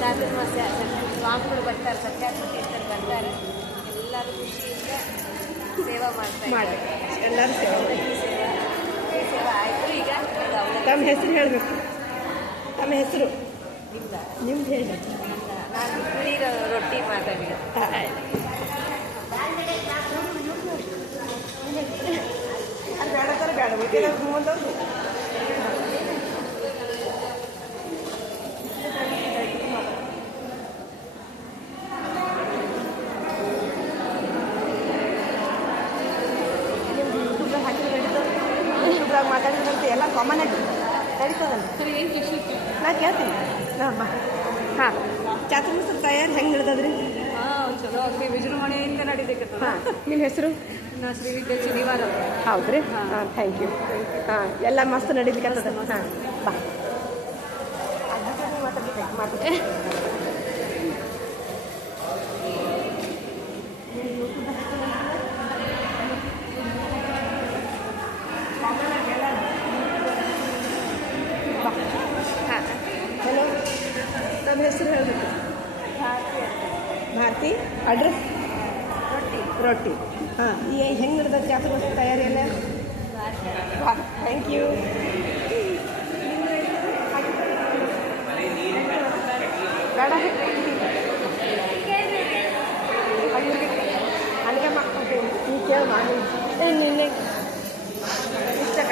ಚಾತುರ್ಮಾಸ್ಯ ಸ್ವಾಮಿಗಳು ಬರ್ತಾರೆ, ಸತ್ಯಾತ್ಮ ತೀರ್ಥರು ಬರ್ತಾರೆ, ಎಲ್ಲರೂ ಖುಷಿಯಿಂದ ಸೇವಾ ಮಾಡ್ತಾರೆ. ಎಲ್ಲರೂ ಸೇವಾ ಸೇವಾ ಆಯಿತು. ಈಗ ತಮ್ಮ ಹೆಸರು ಹೇಳಬೇಕು. ತಮ್ಮ ಹೆಸರು ಇಲ್ಲ, ನಿಮ್ದು ಹೇಳಿ. ನಾನು ಪುಳಿ ರೊಟ್ಟಿ ಮಾತಾಡಿ. ಅದು ಬೇಡ ಥರ ಬೇಡ ಮುಂದೊಂದು ಯೂಟ್ಯೂಬ್ದಾಗ ಹಾಕಿದ್ರೆ ನಡೀತದೆ. ಯೂಟ್ಯೂಬ್ದಾಗ ಮಾತಾಡಿದ್ರೆ ಎಲ್ಲ ಕಾಮನ್ ಆಗಿ ನಡೀತದಲ್ಲ. ನಾ ಕೇಳ್ತೀನಿ. ಹಾಂ, ಚಾತುರ್ಮಾಸ ತಯಾರಿ ಹೆಂಗೆ ನಡೆದದ್ರಿ? ಚಲೋ ಆಗ್ರಿ, ವಿಜೃಂಭಣೆಯಿಂದ ನಡೀಬೇಕತ್ತ. ಹಾಂ, ನಿಮ್ಮ ಹೆಸರು? ನಾ ಶ್ರೀ ವಿದ್ಯಾ ಶನಿವಾರ. ಹೌದು ರೀ. ಹಾಂ, ಥ್ಯಾಂಕ್ ಯು. ಹಾಂ, ಎಲ್ಲ ಮಸ್ತ್ ನಡೀಲಿಕ್ಕತ್ತದ. ಹಾಂ, ಬಾ ಮಾತಾಡ್ಬೇಕು. ಹಾಂ, ಹಲೋ, ನಮ್ಮ ಹೆಸರು ಹೇಳಬೇಕು. ಭಾರತಿ. ಅಡ್ರೆಸ್? ರೊಟ್ಟಿ. ಹಾಂ, ಈಗ ಹೆಂಗೆ ನಡೆದ ಚಾತುರ್ಮಾಸ ತಯಾರಿ ಎಲ್ಲ? Thank you. ಬೇಡ